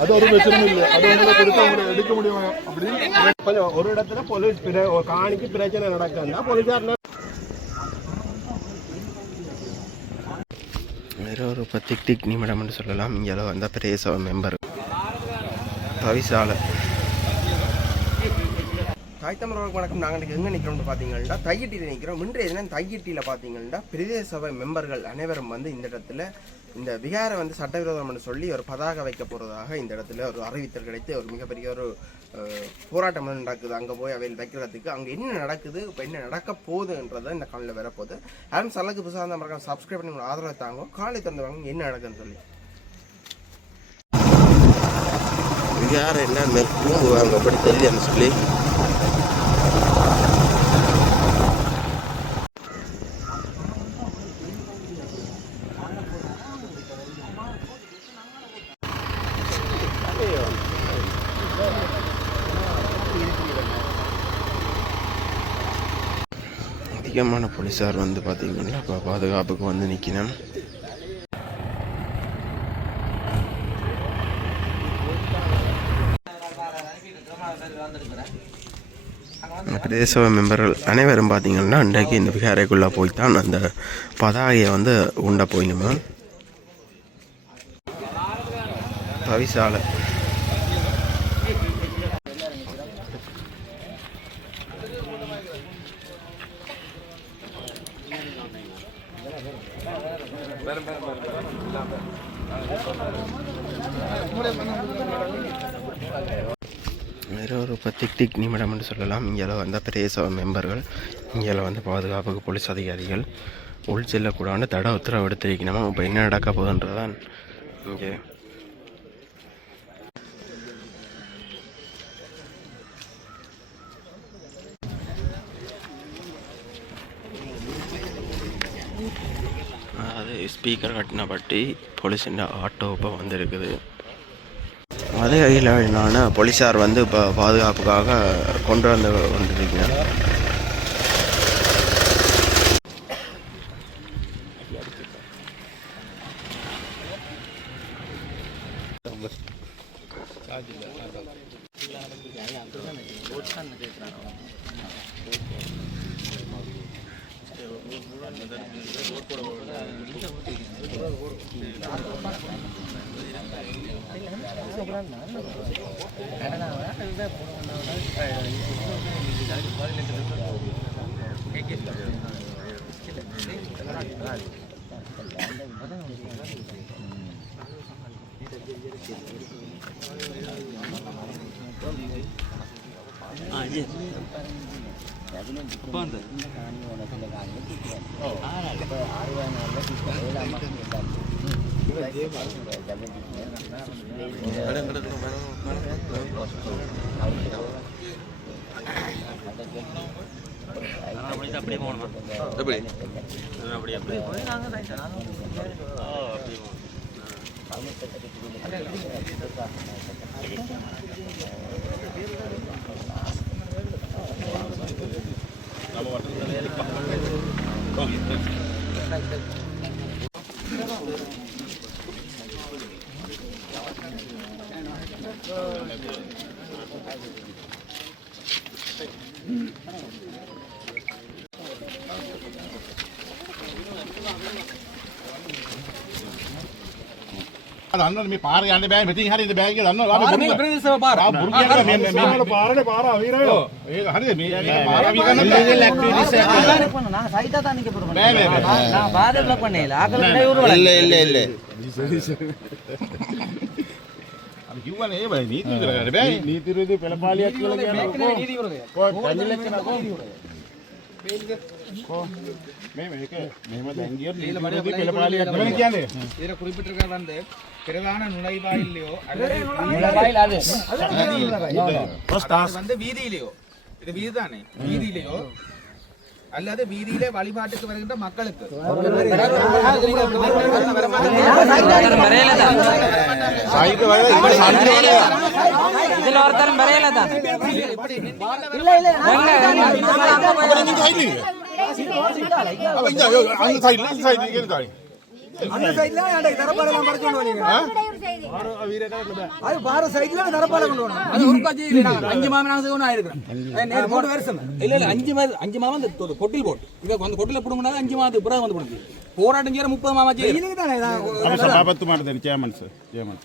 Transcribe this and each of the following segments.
அது ஒரு பிரச்சனை இல்லை. அது உங்களை கொடுத்து அவங்களை எடுக்க முடியும் அப்படின்னு ஒரு இடத்துல போலீஸ் காணிக்கு பிரச்சனை நடக்குதுன்னா போலீஸார் வேற ஒரு 10 நிமிடம் என்று சொல்லலாம். இங்கே வந்த பிரதேச மெம்பர் தவிசாலை தாய்த்தமிழர்களுக்கு வணக்கம். நாங்கள் இன்றைக்கி எங்கே நிற்கிறோம்னு பார்த்தீங்கன்னா தையிட்டியில் நிற்கிறோம். இன்றைய தினம் தையிட்டியில் பார்த்தீங்கன்னா பிரதேச சபை மெம்பர்கள் அனைவரும் வந்து இந்த இடத்துல இந்த விகாரை வந்து சட்டவிரோதம்னு சொல்லி ஒரு பதாக வைக்க போகிறதாக இந்த இடத்துல ஒரு அறிவித்தல் கிடைத்து ஒரு மிகப்பெரிய ஒரு போராட்டம் நடக்குது. அங்கே போய் அவையில் வைக்கிறதுக்கு அங்கே என்ன நடக்குது, இப்போ என்ன நடக்க போகுதுன்றதை இந்த காலையில் வரப்போகுது. யாரும் சலக்கு புதுசாக அந்த மறக்காம சப்ஸ்கிரைப் பண்ணி ஆதரவை தாங்க. காலை திறந்தவங்க என்ன நடக்குதுன்னு சொல்லி விகாரை என்ன தூங்குவாங்க அப்படி தெரியுதுன்னு சொல்லி அதிகமான போலீஸார் வந்து பார்த்தீங்கன்னா இப்போ பாதுகாப்புக்கு வந்து நிற்கணும். பிரதேச மெம்பர்கள் அனைவரும் பார்த்தீங்கன்னா இன்றைக்கு இந்த விகாரைக்குள்ளே போய்த்தான் அந்த பதாகையை வந்து உண்ட போயினுமா தவிசாலை வேற ஒரு 10 நிமிடம் என்று சொல்லலாம். இங்கே வந்த பிரதேச மெம்பர்கள் இங்கே வந்து பாதுகாப்புக்கு போலீஸ் அதிகாரிகள் உள் செல்லக்கூடாது தடை உத்தரவு எடுத்து வைக்கணுமா. இப்போ என்ன நடக்க போகுதுன்றதான் இங்கே அது ஸ்பீக்கர் கட்டினப்பட்டி போலீஸின் ஆட்டோ இப்போ வந்துருக்குது. அதே வகையிலான போலீஸார் வந்து இப்போ பாதுகாப்புக்காக கொண்டு வந்து கொண்டிருக்கிறார். අන්න මේ පාර යන්න බෑ මෙතින් හරි ඉඳ බෑ කියලා දන්නවා අපි බුරුම ප්‍රදේශව පාර මේ පාරනේ පාර අවීරයෝ ඒක හරිද මේ පාර අවී ගන්න ඉල්ලීගල් ඇක්ටිවිටිස් එක பண்ண நான் சைதா தான் நிக்க போறேன் நான் பாதை பிளாக் பண்ணேல ஆகல இடையூறு இல்ல අපි කිව්වනේ ඒ බයි නීති විතර බෑ නීති විරෝධී පෙළපාලියක් කියලා කියනවා නීති විරෝධය කොහොමද මේක මෙහෙම දැන් ගියොත් නීති විරෝධී පෙළපාලියක් නෙවෙයි කියන්නේ இதுல குறிப்பிட்டிருக்க வந்து பிரதான நுழைவாயிலையோ அல்லது நுழைவாயில் அது வந்து வீதியிலையோ இது வீதி தானே வீதியிலையோ அல்லது வீதியிலே வழிபாட்டுக்கு வருகின்ற மக்களுக்கு இதுல ஒருத்தரும் வரையில தான் போராட்டம் செய்யற 30 மாமா சபாபத்து மாட்டேன் சேமன் சார் சேமன்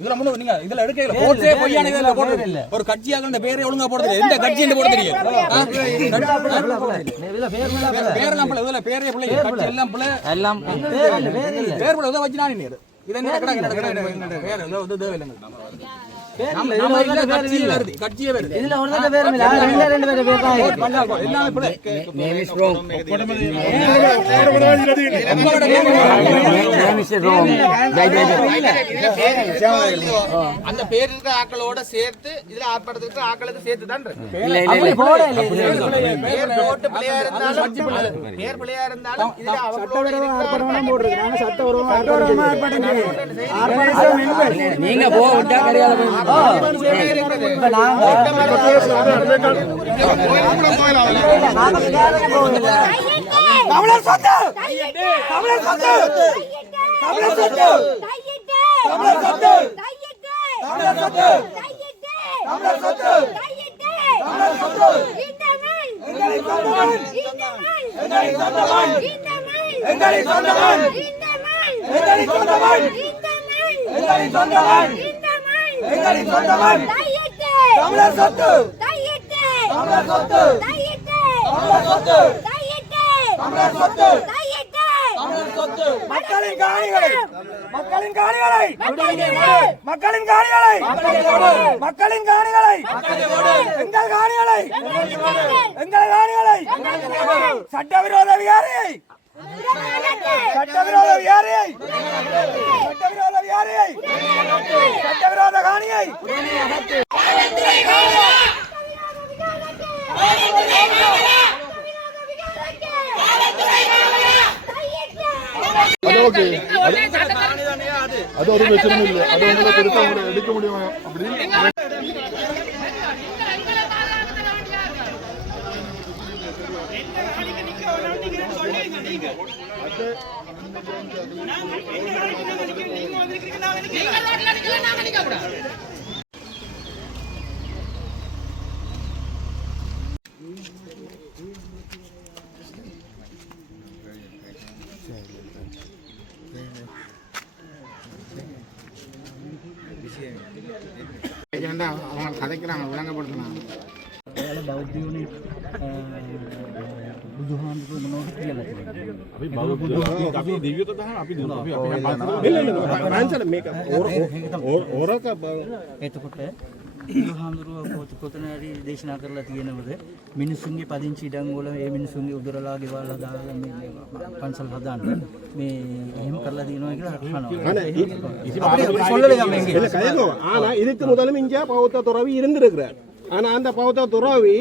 இதுல முன்ன நீங்க இதுல எடுக்கல போட்டே பொய்யான இதெல்லாம் போடுறது இல்ல ஒரு கட்சியாக இந்த பேரே ஒழுங்கா போடுறது எந்த கட்சின்னு போட தெரியும் பேரெல்லாம் பிள்ளை இதுல பேரே பிள்ளை கட்சி எல்லாம் பிள்ளை எல்லாம் பேர் பிள்ளை இதை வச்சு நான் இது என்ன கடை வேற ஏதோ இது தேவையில்லை கட்சியே வருது இதுல ஒருத்தர பேர் இல்ல ரெண்டு பேர் தான் எல்லாமே பிள்ளை நேம் இஸ் ராங் அந்த பேர் இருக்கிற ஆக்களோட சேர்த்து இதுல ஆர்ப்பாட்டத்துக்கு ஆக்களுக்கு சேர்த்து தான் இருக்கு இல்ல இல்ல போட இல்ல பேர் போட்டு பிள்ளையா இருந்தாலும் பேர் பிள்ளையா இருந்தாலும் இதுல சட்டவிரோத ஆர்ப்பாட்டம் போடுறது நாங்க சட்டவிரோத ஆர்ப்பாட்டம் நீங்க போ விட்டா கரியால தமிழர் சொத்து தமிழர் சொத்து தமிழர் சொத்து தமிழர் சொத்து தமிழர் சொத்து தமிழர் சொத்து தமிழர் சொத்து எங்களை சொந்தமன் எங்களை சொந்தமன் எங்களை சொந்தமன் எங்களை சொந்தமன் எங்களை சொந்தமன் எங்களை சொந்தமன் தமிழர் சொத்து தமிழர் சொத்து தமிழர் சொத்து தமிழர் சொத்து தமிழர் சொத்து மக்களின் காணிகளை மக்களின் காணிகளை மக்களின் காணிகளை மக்களின் காணிகளை எங்கள் காணிகளை எங்கள் காணிகளை சட்டவிரோத விகாரியை சட்டவிரோத விகாரியை சட்டவிரோத விகாரியை சட்டவிரோத காணியை அது ஓகே அது ஒரு பிரச்சனையும் இல்லை அது உங்களை கொடுத்தா எடுக்க முடியும் அப்படின்னு அவங்க கதைக்கிறாங்க விளங்கப்படுத்துறாங்க බෞද්ධයෝනේ බුදුහාමුදුරුවෝ මොනවද කියලා තියෙනවා. අපි බෞද්ධ අපි දිව්‍යත තමයි අපි මේක ඕරක එතකොට බුදුහාමුදුරුවෝ පොතන හරි දේශනා කරලා තියෙනවද මිනිසුන්ගේ පදිංචි ඉඩම් වල මේ මිනිසුන්ගේ උදරලා ගෙවලා දාලා මේ පන්සල් හදාන්න මේ එහෙම කරලා තියෙනවා කියලා අහනවා. ஆனா இதுக்கு முதல்ல இங்க பௌத்த துறவி இருந்திருக்கிறார். ஆனா அந்த பௌத்த துறவி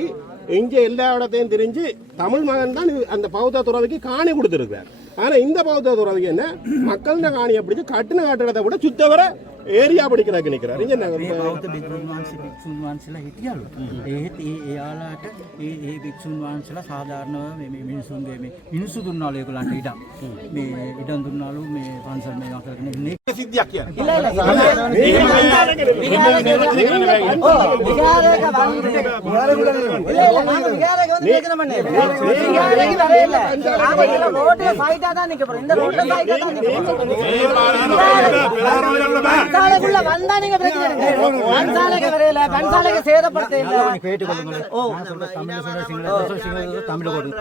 இங்க எல்லா இடத்தையும் தெரிஞ்சு தமிழ் மகன் தான் அந்த பௌத்த துறவிக்கு காணி கொடுத்திருக்கிறார். ஆனா இந்த பௌத்த துறவிக்கு என்ன மக்கள் காணியை பிடிச்சு கட்டின காட்டுறதை விட சுத்தவரை ඒරියා පොඩි කරගෙන නිකරා ඉතින් නේද මේ බෞද්ධ භික්ෂුන් වහන්සේලා හිටියලු ඒත් එයාලාට ඒ භික්ෂුන් වහන්සේලා සාධාරණව මේ මිනිසුන්ගේ මේ මිනිසු දුන්නාලු ඒගොල්ලන්ට ඉඩම් මේ ඉඩම් දුන්නාලු මේ පන්සල් මේවා කරගෙන ඉන්නේ සිද්ධියක් කියන්නේ ඉල්ල பன்சாலைக்குள்ள வந்தா நீங்க பிரச்சனை பன்சாலைக்கு வரையில பன்சாலைக்கு சேதப்படுத்த இல்ல கேட்டுக்கொள்ளுங்க ஓ தமிழ் சொல்ற சிங்கள தமிழ் போடுங்க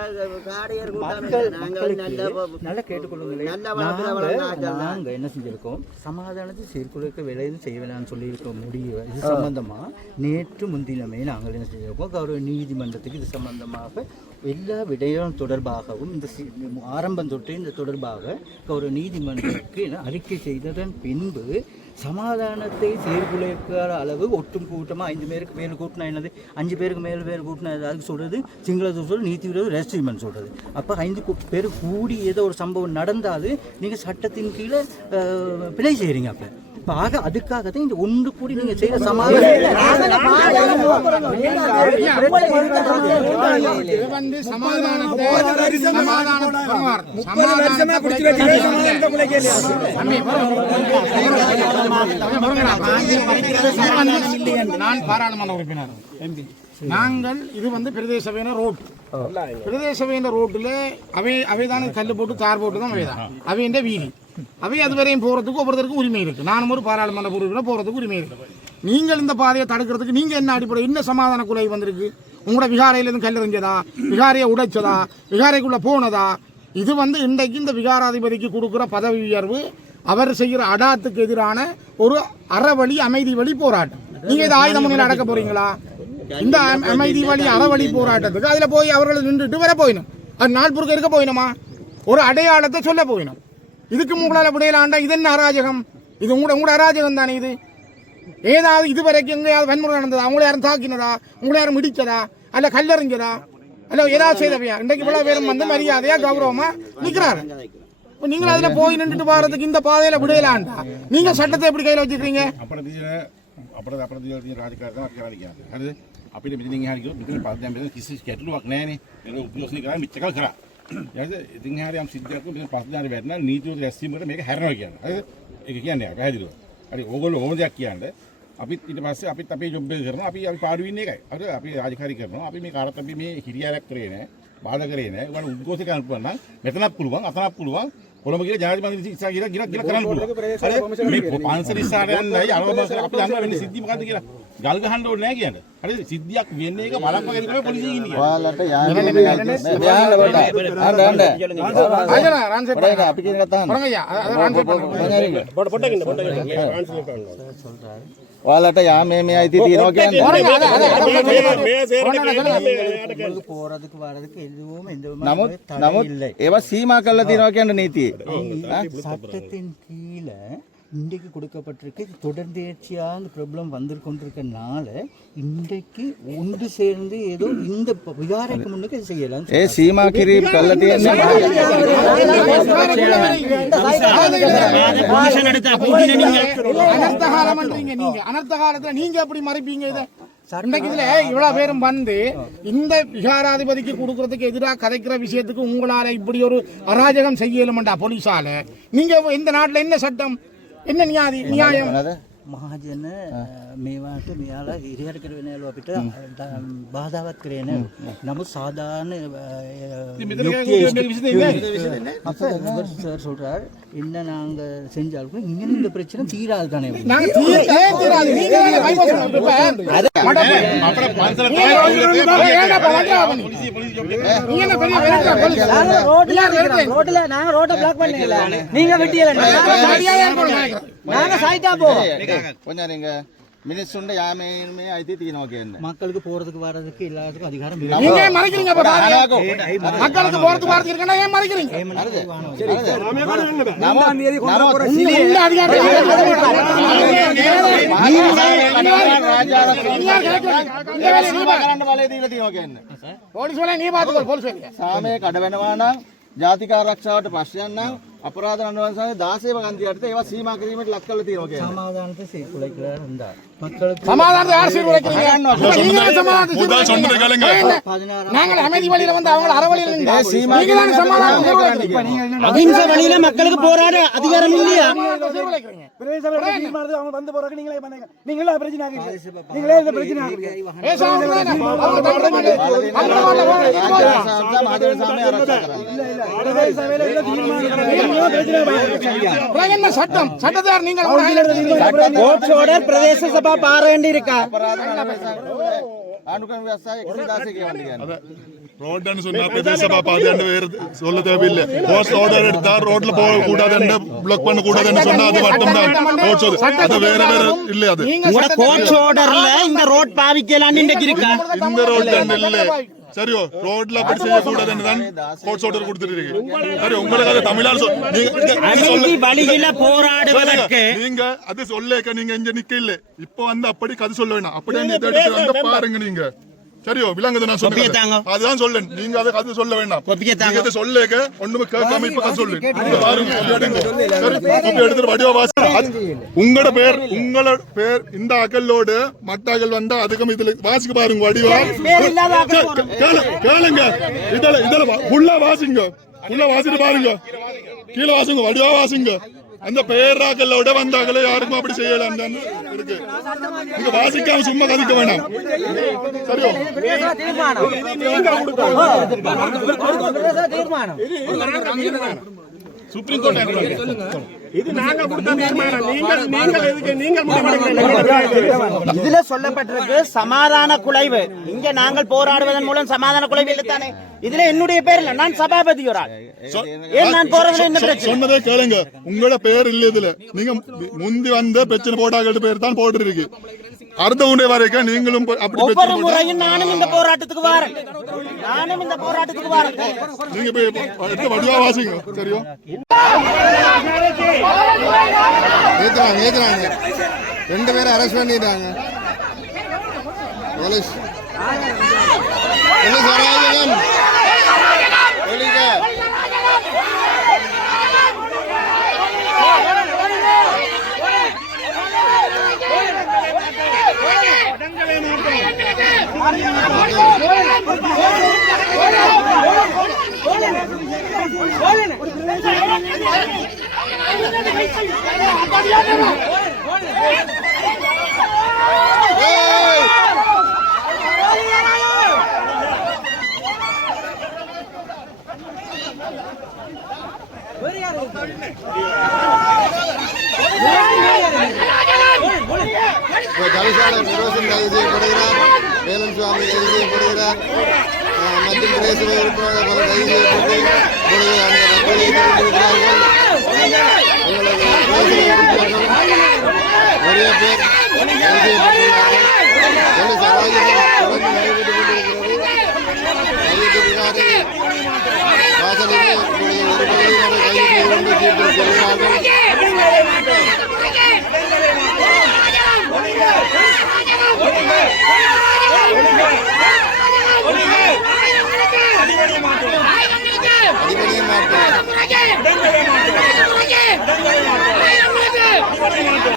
நல்ல கேட்டுக்கொள்ளுங்க நாங்க என்ன செஞ்சிருக்கோம் சமாதானத்தை சீர்குலைக்க விளைவு செய்ய வேணாம்னு சொல்லி இருக்க முடியும் இது சம்பந்தமா நேற்று முன்தினமே நாங்கள் என்ன செஞ்சிருக்கோம் கௌரவ நீதிமன்றத்துக்கு இது சம்பந்தமாக எல்லா விடயம் தொடர்பாகவும் இந்த ஆரம்பம் தொட்டு இந்த தொடர்பாக ஒரு நீதிமன்றத்துக்கு அறிக்கை செய்ததன் பின்பு சமாதானத்தை சீர்குலைக்கிற அளவு ஒட்டும் கூட்டமாக 5 பேருக்கு மேல் கூட்டினா என்னது 5 பேருக்கு மேல் கூட்டினா அதுக்கு சொல்கிறது சிங்களத்தை சொல்கிறது நீதி விரோத ரெஸ்ட்ரிக்மெண்ட் சொல்கிறது. அப்போ 5 பேர் கூடி ஏதோ ஒரு சம்பவம் நடந்தாலும் நீங்கள் சட்டத்தின் கீழே பிழை செய்கிறீங்க. அப்போ ஆக அதுக்காக தான் இந்த ஒன்று கூடி நீங்கள் செய்கிற நான் பாராளுமன்ற உறுப்பினர். நாங்கள் இது வந்து பிரதேச சபையின ரோட், பிரதேச சபையின ரோட்டில் அவைதான் கல் போட்டு தார் போட்டு தான் அவைதான் அவைன்ற வீதி. அவை அதுவரையும் போகிறதுக்கு ஒவ்வொருத்தருக்கும் உரிமை இருக்குது. நானும் ஒரு பாராளுமன்ற உறுப்பினர், போகிறதுக்கு உரிமை இருக்குது. நீங்கள் இந்த பாதையை தடுக்கிறதுக்கு நீங்கள் என்ன அடிப்படை என்ன சமாதான குலை வந்திருக்கு? உங்களோட விகாரையிலேருந்து கல் எறிஞ்சதா, விகாரையை உடைச்சதா, விகாரைக்குள்ளே போனதா? இது வந்து இன்றைக்கு இந்த விகாராதிபதிக்கு கொடுக்குற பதவி உயர்வு அவர் செய்கிற அடாத்துக்கு எதிரான ஒரு அறவழி அமைதி வழி போராட்டம். நீங்கள் இதை ஆயுத முனையில் அடக்க போறீங்களா? இந்த அமைதி வழி அறவழி போராட்டத்துக்கு அதில் போய் அவர்கள் நின்றுட்டு வர போயிடும். அது நாள் பொறுக்க இருக்க போயிடுமா? ஒரு அடையாளத்தை சொல்ல போயிடும். இதுக்கு உங்களால் விடையிலாண்டா இது என்ன அராஜகம்? இது உங்களோட அராஜகம் தானே இது. ஏதாவது இதுவரைக்கும் எங்கேயாவது வன்முறை நடந்ததா? உங்களை யாரும் தாக்கினதா? உங்களை யாரும் இடிச்சதா? அல்ல கல்லறிஞ்சதா? அல்ல ஏதாவது செய்தவையா? இன்றைக்கு இவ்வளோ பேரும் வந்து மரியாதையா கௌரவமா நிற்கிறாரு. இப்போ நீங்கள் அதில் போய் நின்றுட்டு போகிறதுக்கு இந்த பாதையில் விடையிலாண்டா நீங்கள் சட்டத்தை எப்படி கையில் வச்சுக்கிறீங்க? අපිට මෙතනින් එහාට ගියොත් මෙතන පස්දැන් මෙතන කිසි ගැටලුවක් නැහැනේ. ඒක උද්ඝෝෂණය කරා මෙච්චකල් කරා. ඊට ඉතින් එහාට යම් සිද්ධියක් වුණා මෙතන පස්දැන් වැටෙනවා නීති විරෝධ රැස්වීමකට මේක හැරෙනවා කියන්නේ. හරිද? ඒක කියන්නේ පැහැදිලිව. හරි ඕගොල්ලෝ ඕන දෙයක් කියන්නේ. අපිත් ඊට පස්සේ අපිත් අපේ ජොබ් එක කරනවා. අපි පාඩු වෙන්නේ එකයි. හරිද? අපි රාජකාරී කරනවා. අපි මේ කාටත් අපි මේ හිරියාරයක් කරේ නැහැ. බාධා කරේ නැහැ. ඒගොල්ලෝ උද්ඝෝෂණය කරන්න පුළුවන් නම් මෙතනත් පුළුවන් අතනත් පුළුවන්. කොළඹ ගිහලා ජනාධිපති මන්ත්‍රී ඉස්සා ගිහලා කරන්න පුළුවන්. මේ පන්සල ඉස්සරහට යන්නයි අරවම අපි දන්නවා වෙන්නේ සිද්ධි මොකද්ද කියලා. ගල් ගහන්න ඕනේ නැහැ කියන්නේ. හරිද? සිද්ධියක් වෙන්නේ එක බලක්ම ගැනීම පොලිසිය ඉන්නේ. ඔයාලට යන්න අපි කියන කතාව. ඔයාලට යාමේ අයිති තියෙනවා කියන්නේ. போறதுக்கு வரதுக்கு எதுவும் எந்த නමුත් ඒවා සීමා කරලා තියෙනවා කියන නීතියේ. சட்டத்தின் கீழே இன்றைக்கு கொடுக்கப்பட்டிருக்கு. தொடர்ந்தேர்ச்சியாக ப்ராப்ளம் வந்து கொண்டிருக்கனால இன்றைக்கு ஒன்று சேர்ந்து ஏதோ இந்த விகாரைக்கு முன்னுக்கு செய்யலாம். ඒ සීමා කිරීම කරලා තියෙන්නේ அனர்த்த காலம்ன்றீங்க நீங்க. அனர்த்த காலத்துல நீங்க எப்படி மறைப்பீங்க இதை? இன்றைக்கு இதுல இவ்வளவு பேரும் வந்து இந்த விகாராதிபதிக்கு கொடுக்கறதுக்கு எதிராக கதைக்கிற விஷயத்துக்கு உங்களால இப்படி ஒரு அராஜகம் செய்யலும்டா போலீஸால. நீங்க இந்த நாட்டுல என்ன சட்டம், என்ன நியாயம்? මහජන මේවාට මෙයාලා හිරියට කරගෙන යනවා අපිට බාධාවත් කරේ නෑ. නමුත් சாதாரண சார் சொல்றார் என்ன நாங்க செஞ்சாலும் இங்க இந்த பிரச்சனை தீராது தானே. நாங்க தீராது. நீங்க தானே பைபாஸ் ரோட்ல நாங்க ரோட்ட பிளாக் பண்ணீங்கல, நீங்க வெட்டியல நாங்க சாய்ட்டா போ கொஞ்சம் நீங்க மினிஸ்டருடைய யாமே ஐதி තියෙනවා කියන්නේ. மக்களுக்கு போறதுக்கு வரதுக்கு எல்லாத்துக்கும் அதிகாரம் நீங்க ஏன் மறைக்கிறீங்க? மக்களுக்கு போறதுக்கு வரதுக்கு இருக்கனா ஏன் மறைக்கிறீங்க? போலீஸ் වල நீ பாத்துக்கோ. போலீஸ் වල සාමයේ කඩ වෙනවා නම් ජාතික ආරක්ෂාවට ප්‍රශ්නයක් නම් අපරාධ අනුවංශයේ 16 ගන්තියට ඒවා සීමා කිරීමට ලක් කරලා තියෙනවා කියන්නේ. சமாதானத்தை சீர்குலைக்கிறார் இருந்தார். மக்களுக்கு சமாதானத்தை யார் சீர்குலைக்கிறீங்க? நீங்க சமாதானத்தை நாங்கள் அமைதி வழியில வந்து அவங்க அறவழியில நீங்க தான் சமாதானம் சீர்குலைக்கிறீங்க. அகிம்சை வழியில மக்களுக்கு போராட அதிகாரம் இல்லையா? பிரதேச சபையில தீர்மானத்தை அவங்க வந்து போறாங்க. நீங்களே பண்ணுங்க. நீங்களே பிரச்சனை ஆகுறீங்க. நீங்களே இந்த பிரச்சனை ஆகுறீங்க. பேசாம அவங்க தடுமாட்டே මහජන සාමය ආරක්ෂා කරන්න. பிரதேச சபையில தீர்மானம் என்ன சட்டம்? சட்டத்தார் நீங்கள் கோர்ட் ஆர்டர் பிரதேச சபா பார வேண்டி இருக்கா? ආණ්ඩුක්‍රම ව්‍යවස්ථාවේ 116 කියවන්නේ කියන්නේ. ரோட்னு சொன்னா பிரதேச சபா பாதையாண்டு வேற சொல்ல தேவையில்லை. கோர்ட் ஆர்டர் எடுத்தா ரோட்ல போக கூடாதுன்னு பிளாக் பண்ண கூடாதுன்னு சொன்னா அது மட்டும் தான் கோர்ட் சொல்லுது. அது வேற வேற இல்ல. அது உங்க கோர்ட் ஆர்டர்ல இந்த ரோட் பாவிக்கலாம்னு இன்னைக்கு இருக்கா? இந்த ரோட் இல்ல சரியோ ரோட்ல அப்படி செய்யக்கூடாதுன்னு தான் கோர்ட்ஸ் ஆர்டர் கொடுத்துருக்கு. சரி உங்களுக்கு அது தமிழால் போராடுவதற்கு நீங்க அது சொல்லேக்க நீங்க இங்க நிக்க இல்ல இப்ப வந்து அப்படி கதை சொல்ல வேணாம். அப்படியே எடுத்து வந்து பாருங்க நீங்க சரியோ விலங்குது நான் சொன்னேன் அதுதான் சொல்லேன். நீங்க அதை கதை சொல்ல வேண்டாம். நீங்க சொல்லேக்க ஒண்ணுமே கேட்காம இப்ப கதை சொல்லு பாருங்க. எடுத்துட்டு வடிவா வாசி உங்களோட பேர் இந்த அகலோடு மற்ற அகல் வந்தா அதுக்கும் இதுல வாசிக்க பாருங்க வடிவா கேளுங்க. இதுல ஃபுல்லா வாசிங்க. ஃபுல்லா வாசிட்டு பாருங்க. கீழே வாசிங்க வடிவா வாசிங்க. அந்த பேராக்களோட வந்தாங்களே யாருக்கும் அப்படி செய்யலாம் இருக்கு. நீங்க வாசிக்காம சும்மா கதிக்க வேணாம். சரியோ சுப்ரீம் கோர்ட் இது நாங்க கொடுத்த தீர்மானம். நீங்கள் இதுல சொல்லப்பட்டிருக்கு சமாதான குலைவு. இங்க நாங்கள் போராடுவதன் மூலம் சமாதான குலைவு இல்லை தானே. இதுல என்னுடைய பேர் இல்ல, நான் சபாபதி ஒரு ஆள். ஏன் நான் போறதுல என்ன பிரச்சனை? சொன்னதே கேளுங்க. உங்களோட பேர் இல்ல இதுல. நீங்க முந்தி வந்த பிரச்சனை போட்டாக்கள் பேர் தான் போட்டு இருக்கு. அடுத்த உண்டே வரைக்கும் நீங்களும் அப்படி ஒவ்வொரு முறையும் நானும் இந்த போராட்டத்துக்கு வரேன். நீங்க போய் எடுத்து வடிவா வாசிங்க. சரியோ ஏத்துறாங்க 2 பேரை அரெஸ்ட் பண்ணிட்டாங்க. போலீஸ் தவிசாளர் நிரோசன் கைது செய்யப்படுகிறார். வேலன் சுவாமி கைது செய்யப்படுகிறார். மற்றும் பிரதேச உறுப்பினர்கள் பல கைது செய்யப்பட்டு நிறைய பேர் கைது செய்யப்பட்டுள்ளார்கள். போலீஸ் அராஜகம் தொடர்ந்து நடைபெற்றுக் கொண்டிருக்கிறது. வாசலிலே இப்பொழுது ஒரு பகுதியினரை கைது செய்து கொண்டு தீர்ப்பில் செல்கிறார்கள்.